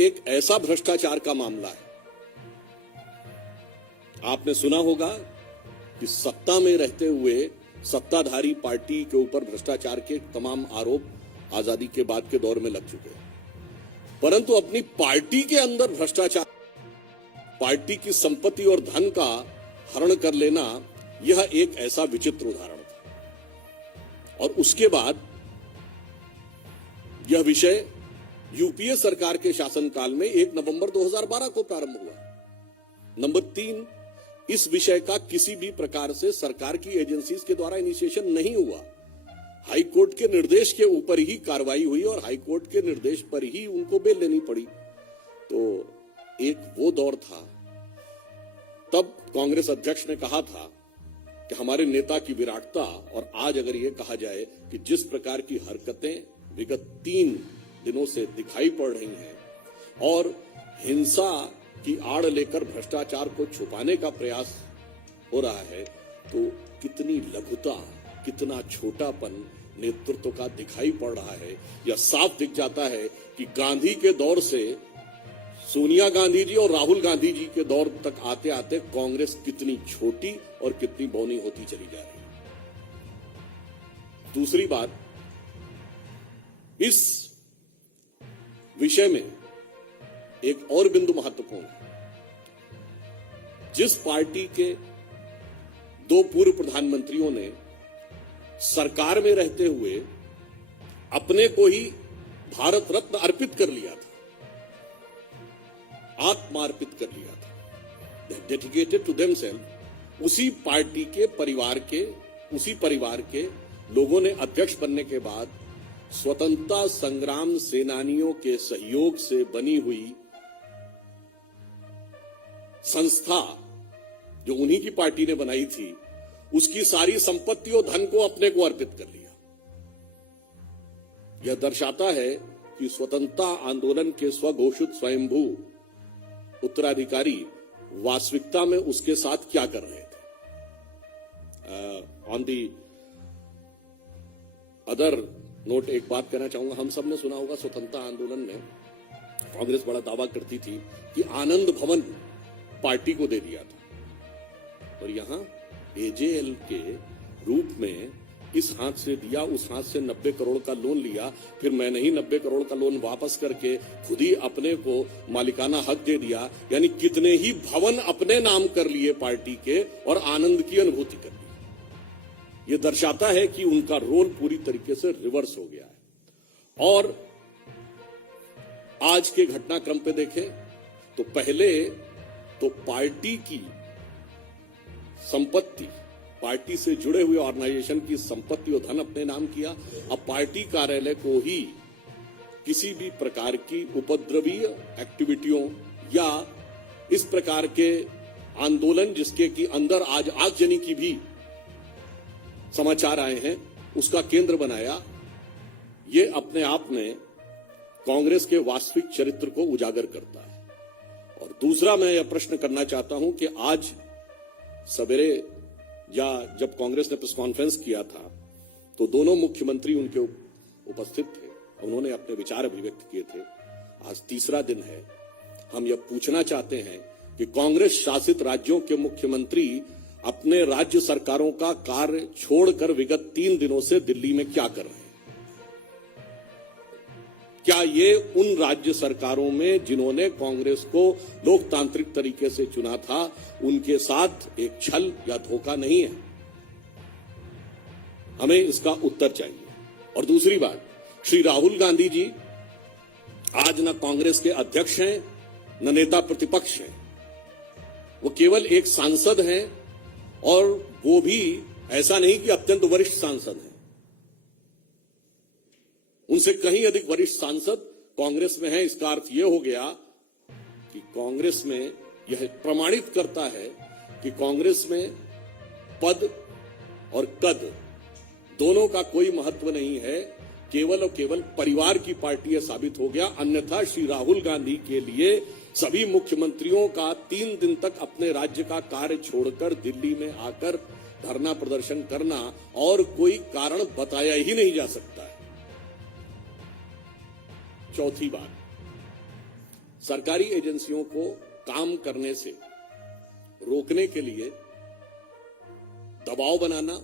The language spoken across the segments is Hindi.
एक ऐसा भ्रष्टाचार का मामला है। आपने सुना होगा कि सत्ता में रहते हुए सत्ताधारी पार्टी के ऊपर भ्रष्टाचार के तमाम आरोप आजादी के बाद के दौर में लग चुके हैं, परंतु अपनी पार्टी के अंदर भ्रष्टाचार, पार्टी की संपत्ति और धन का हरण कर लेना, यह एक ऐसा विचित्र उदाहरण था। और उसके बाद यह विषय यूपीए सरकार के शासनकाल में 1 नवंबर 2012 को प्रारंभ हुआ। नंबर 3, इस विषय का किसी भी प्रकार से सरकार की एजेंसीज के द्वारा इनिशिएशन नहीं हुआ। हाईकोर्ट के निर्देश के ऊपर ही कार्रवाई हुई और हाईकोर्ट के निर्देश पर ही उनको बेल लेनी पड़ी। तो एक वो दौर था, तब कांग्रेस अध्यक्ष ने कहा था कि हमारे नेता की विराटता, और आज अगर यह कहा जाए कि जिस प्रकार की हरकतें विगत 3 दिनों से दिखाई पड़ रही हैं और हिंसा की आड़ लेकर भ्रष्टाचार को छुपाने का प्रयास हो रहा है, तो कितनी लघुता, कितना छोटापन नेतृत्व का दिखाई पड़ रहा है। यह साफ दिख जाता है कि गांधी के दौर से सोनिया गांधी जी और राहुल गांधी जी के दौर तक आते आते कांग्रेस कितनी छोटी और कितनी बौनी होती चली जा रही है। दूसरी बात, इस विषय में एक और बिंदु महत्वपूर्ण है। जिस पार्टी के 2 पूर्व प्रधानमंत्रियों ने सरकार में रहते हुए अपने को ही भारत रत्न अर्पित कर लिया था, आत्मार्पित कर लिया था, डेडिकेटेड टू देमसेल्फ, उसी पार्टी के उसी परिवार के लोगों ने अध्यक्ष बनने के बाद स्वतंत्रता संग्राम सेनानियों के सहयोग से बनी हुई संस्था, जो उन्हीं की पार्टी ने बनाई थी, उसकी सारी संपत्ति और धन को अपने को अर्पित कर लिया। यह दर्शाता है कि स्वतंत्रता आंदोलन के स्वघोषित स्वयंभू उत्तराधिकारी वास्तविकता में उसके साथ क्या कर रहे थे। ऑन दी अदर नोट एक बात कहना चाहूंगा, हम सब ने सुना होगा स्वतंत्रता आंदोलन में कांग्रेस बड़ा दावा करती थी कि आनंद भवन पार्टी को दे दिया था, और यहां एजेएल के रूप में इस हाथ से दिया, उस हाथ से 90 करोड़ का लोन लिया, फिर मैंने ही 90 करोड़ का लोन वापस करके खुद ही अपने को मालिकाना हक दे दिया। यानी कितने ही भवन अपने नाम कर लिए पार्टी के और आनंद की अनुभूति कर ली। यह दर्शाता है कि उनका रोल पूरी तरीके से रिवर्स हो गया है। और आज के घटनाक्रम पे देखें तो पहले तो पार्टी की संपत्ति, पार्टी से जुड़े हुए ऑर्गेनाइजेशन की संपत्ति और धन अपने नाम किया। अब पार्टी कार्यालय को ही किसी भी प्रकार की उपद्रवीय एक्टिविटियों या इस प्रकार के आंदोलन जिसके कि अंदर आज आगजनी की भी समाचार आए हैं, उसका केंद्र बनाया। ये अपने आप में कांग्रेस के वास्तविक चरित्र को उजागर करता है। और दूसरा मैं यह प्रश्न करना चाहता हूं कि आज सवेरे या जब कांग्रेस ने प्रेस कॉन्फ्रेंस किया था तो दोनों मुख्यमंत्री उनके उपस्थित थे, उन्होंने अपने विचार अभिव्यक्त किए थे। आज तीसरा दिन है। हम यह पूछना चाहते हैं कि कांग्रेस शासित राज्यों के मुख्यमंत्री अपने राज्य सरकारों का कार्य छोड़कर विगत 3 दिनों से दिल्ली में क्या कर रहे हैं? क्या ये उन राज्य सरकारों में जिन्होंने कांग्रेस को लोकतांत्रिक तरीके से चुना था, उनके साथ एक छल या धोखा नहीं है? हमें इसका उत्तर चाहिए। और दूसरी बात, श्री राहुल गांधी जी आज न कांग्रेस के अध्यक्ष हैं न नेता प्रतिपक्ष हैं, वो केवल एक सांसद हैं, और वो भी ऐसा नहीं कि अत्यंत वरिष्ठ सांसद हैं। उनसे कहीं अधिक वरिष्ठ सांसद कांग्रेस में है। इसका अर्थ यह हो गया कि कांग्रेस में यह प्रमाणित करता है कि कांग्रेस में पद और कद दोनों का कोई महत्व नहीं है, केवल और केवल परिवार की पार्टी यह साबित हो गया। अन्यथा श्री राहुल गांधी के लिए सभी मुख्यमंत्रियों का 3 दिन तक अपने राज्य का कार्य छोड़कर दिल्ली में आकर धरना प्रदर्शन करना और कोई कारण बताया ही नहीं जा सकता है। चौथी बात, सरकारी एजेंसियों को काम करने से रोकने के लिए दबाव बनाना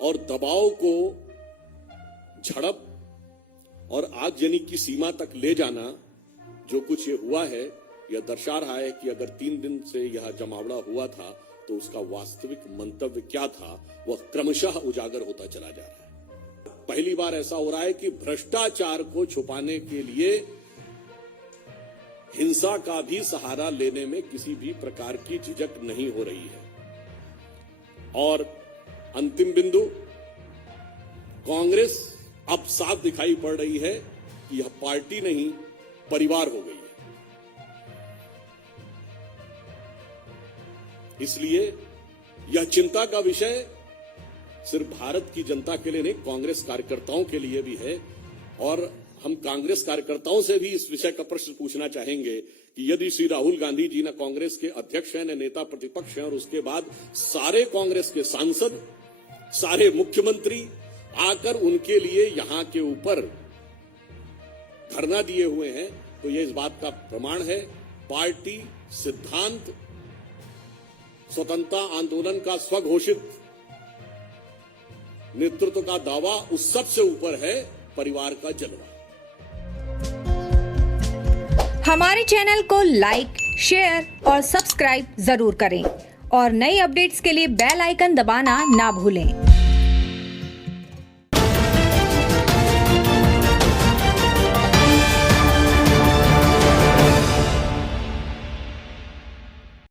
और दबाव को झड़प और आगजनी की सीमा तक ले जाना, जो कुछ ये हुआ है, यह दर्शा रहा है कि अगर 3 दिन से यह जमावड़ा हुआ था तो उसका वास्तविक मंतव्य क्या था, वह क्रमशः उजागर होता चला जा रहा है। पहली बार ऐसा हो रहा है कि भ्रष्टाचार को छुपाने के लिए हिंसा का भी सहारा लेने में किसी भी प्रकार की झिझक नहीं हो रही है। और अंतिम बिंदु, कांग्रेस अब साफ दिखाई पड़ रही है कि यह पार्टी नहीं, परिवार हो गई है। इसलिए यह चिंता का विषय सिर्फ भारत की जनता के लिए नहीं, कांग्रेस कार्यकर्ताओं के लिए भी है। और हम कांग्रेस कार्यकर्ताओं से भी इस विषय का प्रश्न पूछना चाहेंगे कि यदि श्री राहुल गांधी जी न कांग्रेस के अध्यक्ष हैं, न नेता प्रतिपक्ष हैं, और उसके बाद सारे कांग्रेस के सांसद, सारे मुख्यमंत्री आकर उनके लिए यहां के ऊपर धरना दिए हुए हैं, तो यह इस बात का प्रमाण है पार्टी सिद्धांत, स्वतंत्रता आंदोलन का स्वघोषित नेतृत्व का दावा, उस सबसे ऊपर है परिवार का जलवा। हमारे चैनल को लाइक, शेयर और सब्सक्राइब जरूर करें और नई अपडेट्स के लिए बेल आइकन दबाना ना भूलें।